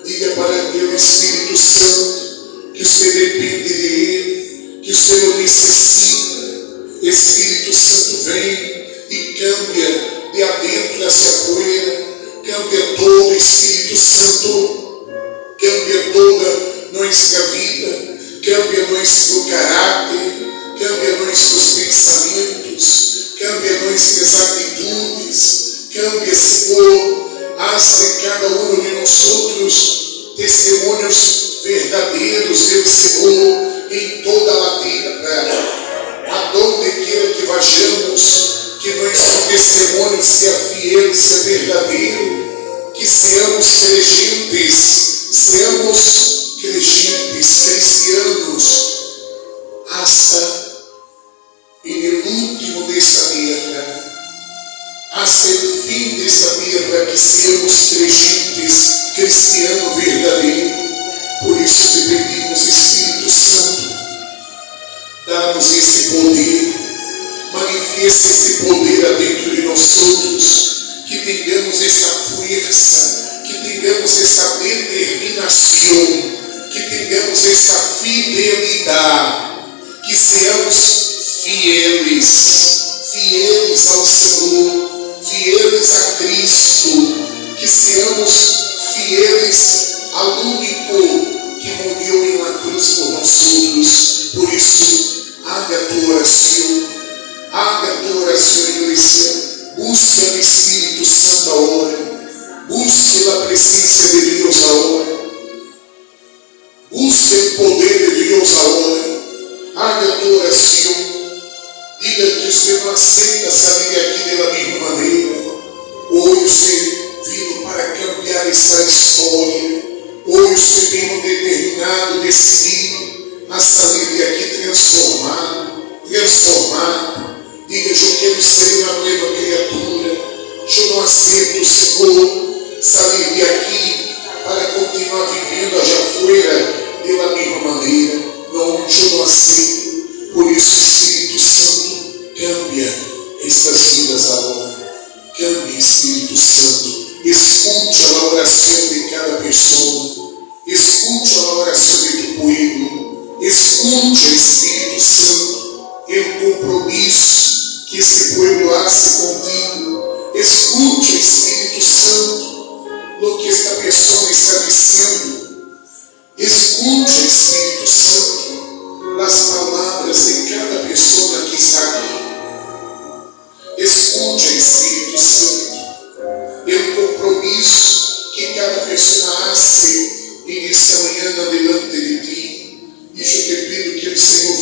Diga para aquele Espírito Santo que você depende dele, que você não necessita. Espírito Santo, vem e cambia de adentro hacia fora, cambia todo. Espírito Santo, cambia toda nossa vida, cambia nosso caráter, cambia nossos pensamentos, cambia nossas atitudes, cambia, Senhor, haz de cada um de nós testemunhos verdadeiros do Senhor em toda a terra. Aonde queira que vajamos, que nossos testemunhos sejam fiéis, sejam verdadeiros, que seamos crentes, cristianos, hasta en el último desta terra, hasta o fim desta terra, que seamos crentes, cristianos verdadeiros. Por isso te pedimos, Espírito Santo, dá dá-nos esse poder. Manifesta esse poder dentro de nós outros, que tenhamos essa força, que tenhamos essa determinação, que tenhamos essa fidelidade, que sejamos fiéis ao Senhor, fiéis a Cristo, que sejamos fiéis ao único que morreu em uma cruz por nós outros. Por isso, haga a tua oração, igreja. Busque o Espírito Santo agora. Busque a presença de Deus agora. Busque o poder de Deus agora. Haga a tua oração. Diga que você não aceita sair daqui da mesma maneira. Hoje você vindo para cambiar essa história. Hoje você vindo determinado, decidido a sair daqui transformado. Diga, eu quero ser uma nova criatura. Eu não aceito, Senhor, sair de aqui para continuar vivendo já fora da mesma maneira. Não, eu não aceito. Por isso, Espírito Santo, cambia estas vidas agora. Cambia, Espírito Santo. Escute a oração de cada pessoa. Escute a oração de tu povo. Escute, Espírito Santo, o compromisso que esse povo hace contigo. Escute, Espírito Santo, o que esta pessoa está dizendo. Escute, Espírito Santo, as palavras de cada pessoa que está aqui. Escute, Espírito Santo, o compromisso que cada pessoa hace nesta manhã delante de ti. E eu te pido que o Senhor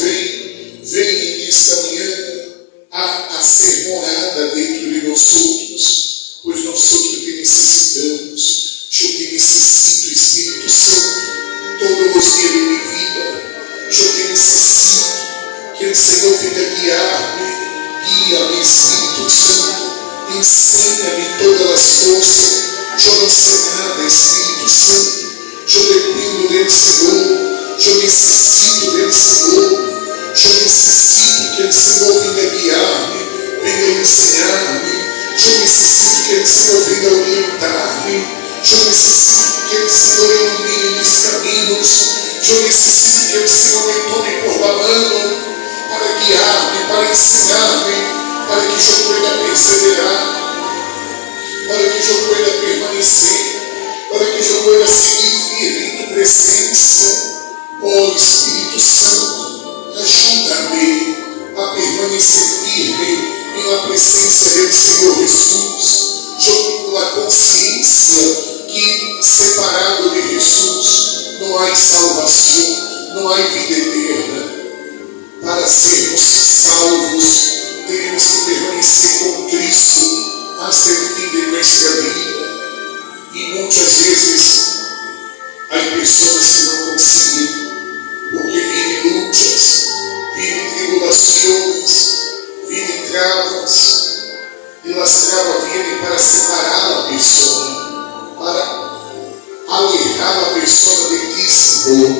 venha nesta manhã a ser morada dentro de nós outros, pois nós outros te necessitamos. Eu te necessito, Espírito Santo, todos os dias de minha vida. Eu te necessito que o Senhor venha guia-me, Espírito Santo, ensina-me todas as coisas. Eu não sei nada, Espírito Santo, eu dependo do Senhor, eu necessito do Senhor. Eu necessito que o Senhor venha guiar-me, venha ensinar-me. Eu necessito que o Senhor venha orientar-me. Eu necessito que o Senhor ilumine meus caminhos. Eu necessito que o Senhor me tome por la mano para guiar-me, para ensinar-me, para que eu pueda perseverar, para que eu pueda permanecer, para que eu pueda seguir firme em tua presença. Ó Espírito Santo, ajuda-me a permanecer firme em a presença do Senhor Jesus. Eu tenho a consciência que separado de Jesus não há salvação, não há vida eterna. Para sermos salvos, temos que permanecer com Cristo até o fim de nossa vida. E muitas vezes há pessoas que não conseguem, porque vivem lutas, vivem tribulações, vivem travas, e as travas vêm para separar a pessoa, para alejar a pessoa de ti, Senhor.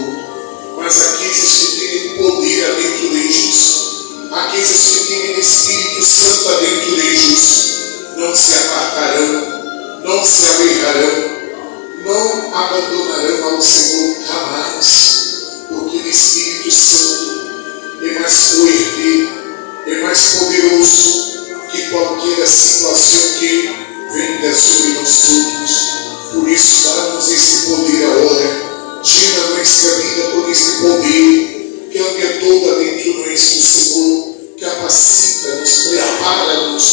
Mas aqueles que têm poder dentro deles, aqueles que têm Espírito Santo dentro deles, não se apartarão, não se alejarão, não abandonarão ao Senhor jamais. Porque o Espírito Santo é mais forte, é mais poderoso que qualquer situação que venha sobre nós todos. Por isso, dá-nos esse poder agora. Tira nossa vida por esse poder. Cambia toda dentro de nós, Senhor. Capacita-nos, prepara-nos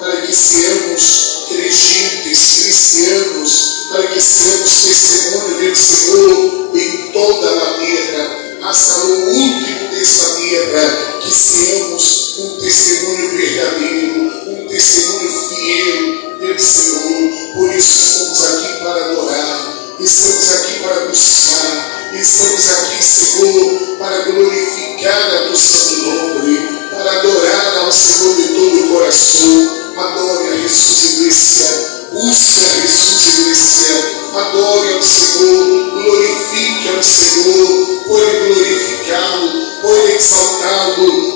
para que sejamos crentes, cristianos, para que sejamos testemunho do Senhor em toda a terra, hasta o último desta terra, que sejamos um testemunho verdadeiro, um testemunho fiel do Senhor. Por isso estamos aqui para adorar, estamos aqui para buscar, estamos aqui, Senhor, para glorificar a teu santo nome, para adorar ao Senhor de todo o coração. Adore a Jesus, igreja. Busca a Jesus, igreja. Adore ao Senhor. Glorifique ao Senhor. Pode glorificá-lo. Pode exaltá-lo.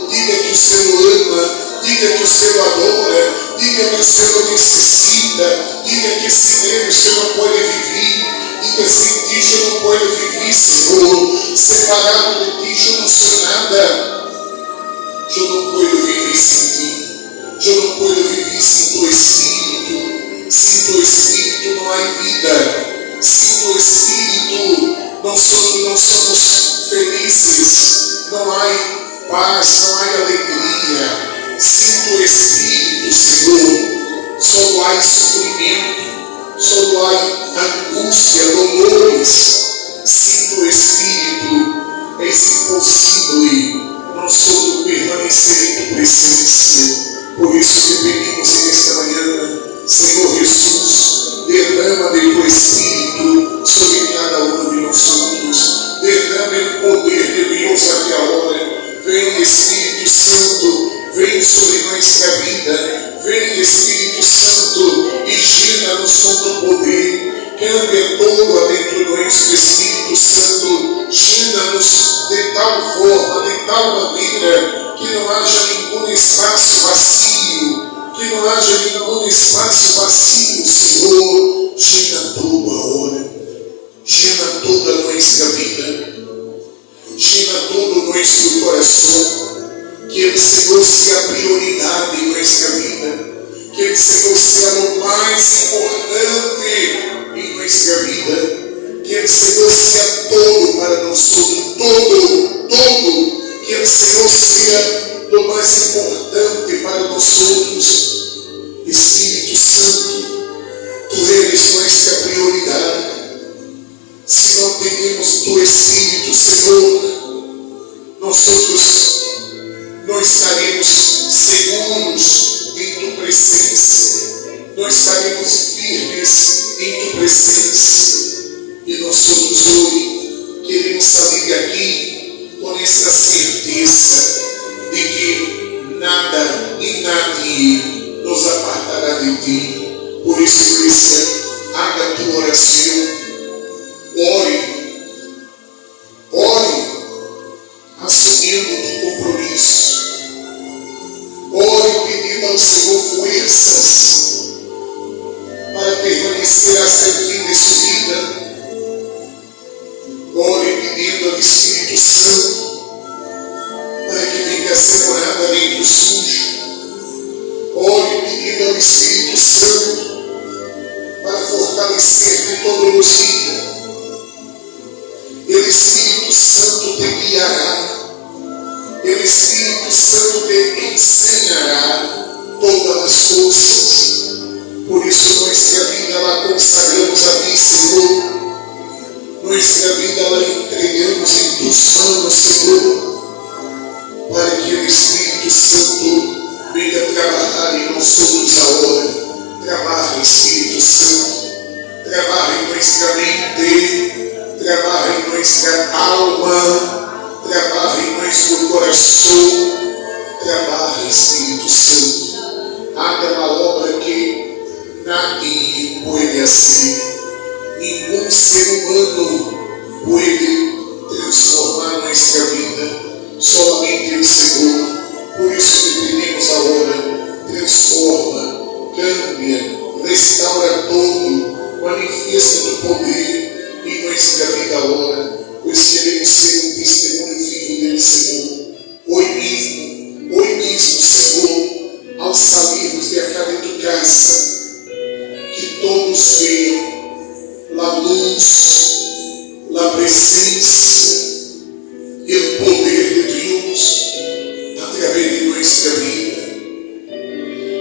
usted lo adora, diga que usted lo necesita, diga que sin Él usted no puede vivir, diga sin ti yo no puedo vivir, Senhor, separado de ti yo no soy nada, yo no puedo vivir sin ti, yo no puedo vivir sin tu Espírito no hay vida, sin tu Espírito não somos felizes, não há paz, não há alegria, sem tu Espírito, Senhor, só há sofrimento, só há angústia, dolores, sem tu Espírito é impossível nós permanecer em tua presença. Por isso te pedimos nesta manhã, Senhor Jesus, derrama de teu Espírito sobre cada um de nós outros, derrama o poder de Deus aqui agora. Vem Espírito Santo, vem sobre nossa vida, vem Espírito Santo e gira-nos com teu poder, cambia todo dentro do nosso Espírito Santo, gira-nos de tal forma, de tal maneira, que não haja nenhum espaço vazio, que não haja nenhum espaço vazio, Senhor, llena tudo agora, llena toda a nossa vida, llena todo o nosso coração, que o Senhor seja a prioridade em nossa vida, que o Senhor seja o mais importante em nossa vida, que o Senhor seja todo para nós, todo, que o Senhor seja o mais importante para nós outros. Espírito Santo, Tu eres nossa prioridade. Se não temos Tu Espírito, Senhor, nós outros não estaremos seguros em Tu presença, não estaremos firmes em Tu presença. E nós outros hoje queremos sair daqui com essa certeza de que nada e nadie nos apartará de Ti. Por isso, igreja, haga a tua oração, ore, assumindo o compromisso, ore pedindo ao Senhor forças para permanecer até o fim de sua vida, ore pedindo ao Espírito Santo para que venha a ser morada dentro do sujo, ore pedindo ao Espírito Santo para fortalecer-te todos os dias. O Espírito Santo te guiará, o Espírito Santo te ensinará todas as coisas. Por isso, nossa vida ela consagramos a Ti, Senhor. Nossa vida ela entregamos em Tuas mãos, Senhor, para que o Espírito Santo venha trabalhar em nós todos agora. Trabalha, Espírito Santo, trabalha em nossa mente, trabalha em nossa alma, trabalha em nosso coração, trabalha, Espírito Santo, haga uma obra que nadie pode fazer, nenhum ser humano pode transformar nossa vida, somente o Senhor. Por isso te pedimos agora, transforma, cambia, restaura todo, manifesta o poder em nossa vida agora, pois queremos ser um testemunho vivo do Senhor. Hoje mesmo, Senhor, ao sairmos de tua casa, que todos vejam a luz, a presença e o poder de Deus através de nossa vida.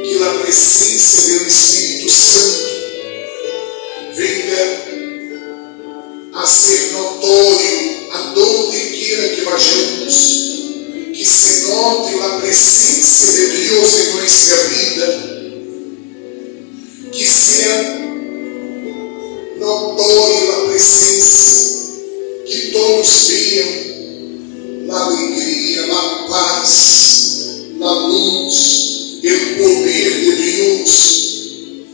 Que a presença do Espírito Santo venha a ser notório aonde quiera que vayamos, que se note a presença de Deus em nossa vida, que seja notório a presença, que todos vejam a alegria, a paz, a luz e o poder de Deus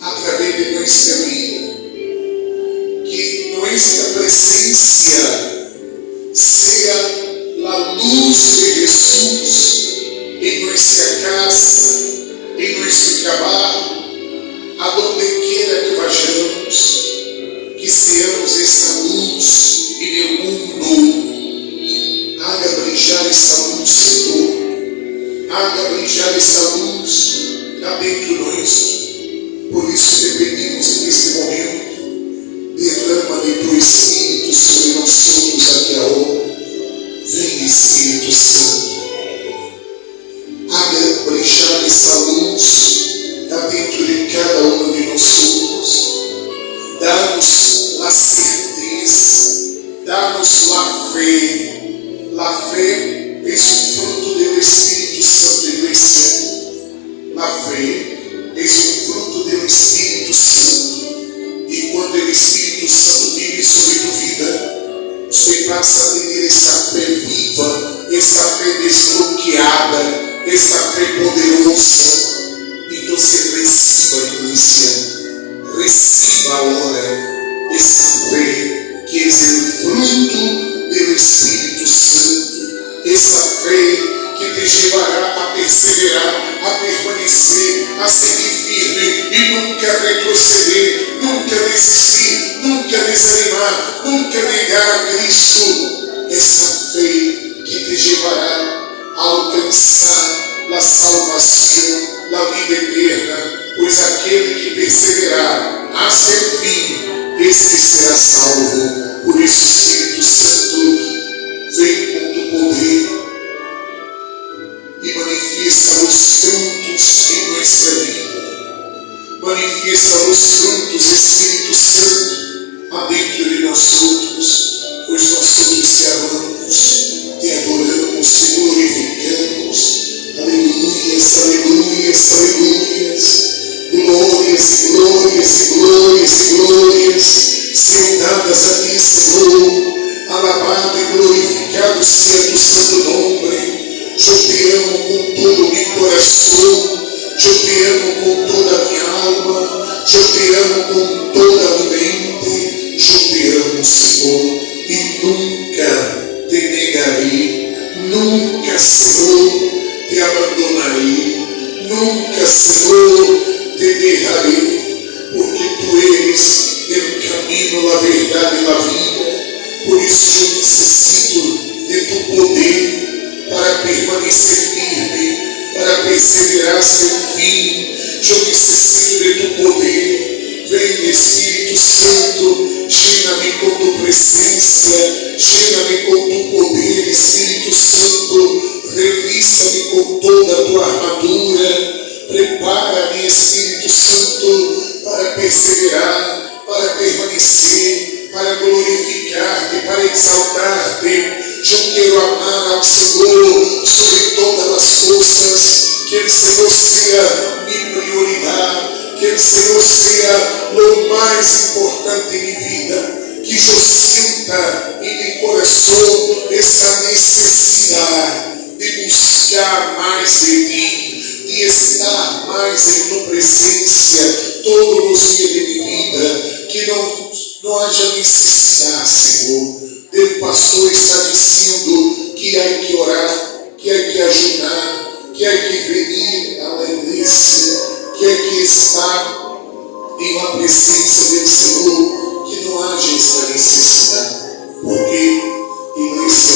através de nossa vida. Que nossa presença seja a luz de Jesus em nossa casa, haga brilhar essa luz dentro nosso. Por isso te pedimos neste momento, derrama de teu Espírito sobre nós aqui agora. Vem, Espírito Santo, haga brilhar essa luz dentro de cada um de nós. Dá-nos a certeza, dá-nos a fé. A fé é fruto do Espírito Santo, igreja. A fé é fruto do Espírito Santo. E quando o Espírito Santo vive sobre tua vida, você passa a ter essa fé viva, essa fé desbloqueada, essa fé poderosa. Então você receba, igreja, receba agora essa fé que é o fruto do Espírito Santo, essa fé que te levará a perseverar, a permanecer, a seguir firme e nunca retroceder, nunca desistir, nunca desanimar, nunca negar a Cristo. Essa fé que te levará a alcançar a salvação, a vida eterna, pois aquele que perseverar até o fim, este será salvo. Por isso, Espírito Santo, vem com o poder e manifesta os frutos em nossa vida. Manifesta os frutos, Espírito Santo, adentro de nós outros, pois nós outros te amamos, te adoramos, te glorificamos. Aleluias, aleluias, aleluias. Glórias, glórias, glórias, glórias sejam dadas a ti, Senhor. Alabado e glorificado seja o santo nome. Eu te amo com todo o meu coração. Eu te amo com toda a minha alma. Eu te amo com toda a minha mente. Eu te amo, Senhor, e nunca te negarei. Nunca, Senhor, te abandonarei. Nunca, Senhor, te deixarei. Porque tu eres o caminho, a verdade e a vida. Por isso eu necessito de tu poder para permanecer firme, para perseverar até o fim. Eu necessito de tu poder. Vem, Espírito Santo, cheia-me com tua presença, cheia-me com tu poder, Espírito Santo, revista-me com toda a tua armadura. Prepara-me, Espírito Santo, para perseverar, para permanecer, para glorificar-te, para exaltar-te. Eu quero amar ao Senhor sobre todas as coisas. Que o Senhor seja minha prioridade, que o Senhor seja o mais importante em minha vida. Que eu sinta em meu coração essa necessidade de buscar mais de ti, de estar mais em tua presença todos os dias de minha vida. Que não haja necessidade, Senhor. O pastor está dizendo que há que orar, que há que ajudar, que há que venir à igreja, que há que estar em uma presença do Senhor, que não haja essa necessidade. Porque, igreja,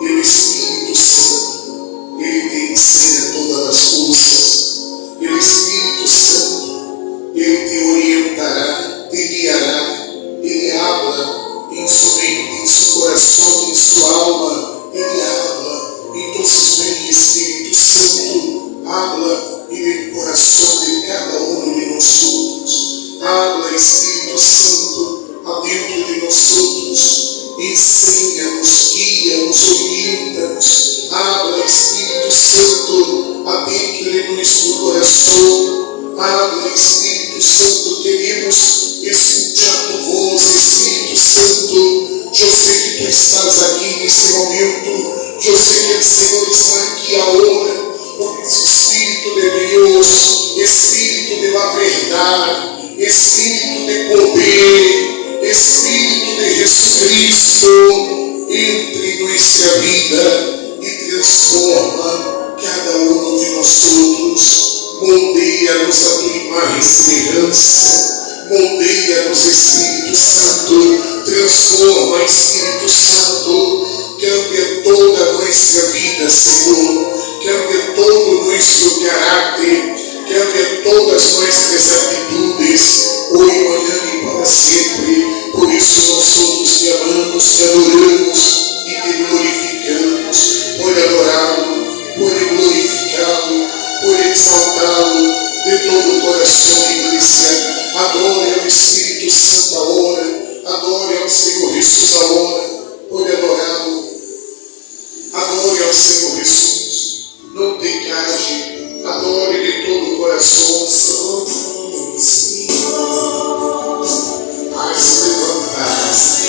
o Espírito Santo, Ele te ensina todas as coisas. O Espírito Santo, Ele te orientará, te guiará. Ele habla em sua mente, em seu coração, em sua alma. Ele habla. Então, vem, Espírito Santo, habla em coração de cada um de nós outros. Habla, Espírito Santo, adentro de nós outros. Ensina-nos, guia-nos, orienta-nos. Habla, Espírito Santo, adentro de nosso coração. Habla, Espírito Santo, queremos escutar tua voz, Espírito Santo. Eu sei que tu estás aqui nesse momento. Eu sei que o Senhor está aqui agora. Por isso, Espírito de Deus, Espírito de la verdade, Espírito de poder, Espírito de Jesucristo, entre em nossa vida e transforma cada um de nós outros. Moldeia-nos a tua imagem e semelhança. Moldeia-nos, Espírito Santo. Transforma, Espírito Santo. Cambia toda a nossa vida, Senhor. Cambia todo nuestro carácter, cambia todas nuestras atitudes, hoy, mañana y para siempre. Por eso nosotros te amamos, te adoramos y te glorificamos. Pode adorá-lo, pode glorificá-lo, pode exaltá-lo de todo o coração, igreja. Adore ao Espírito Santo agora, adore ao Senhor Jesus agora, pode adorá-lo, adore ao Senhor Jesus, não te caje, adore de todo o coração, Santo Senhor, mas levantaste,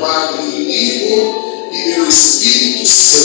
Padre, do Hijo y del Espíritu Santo.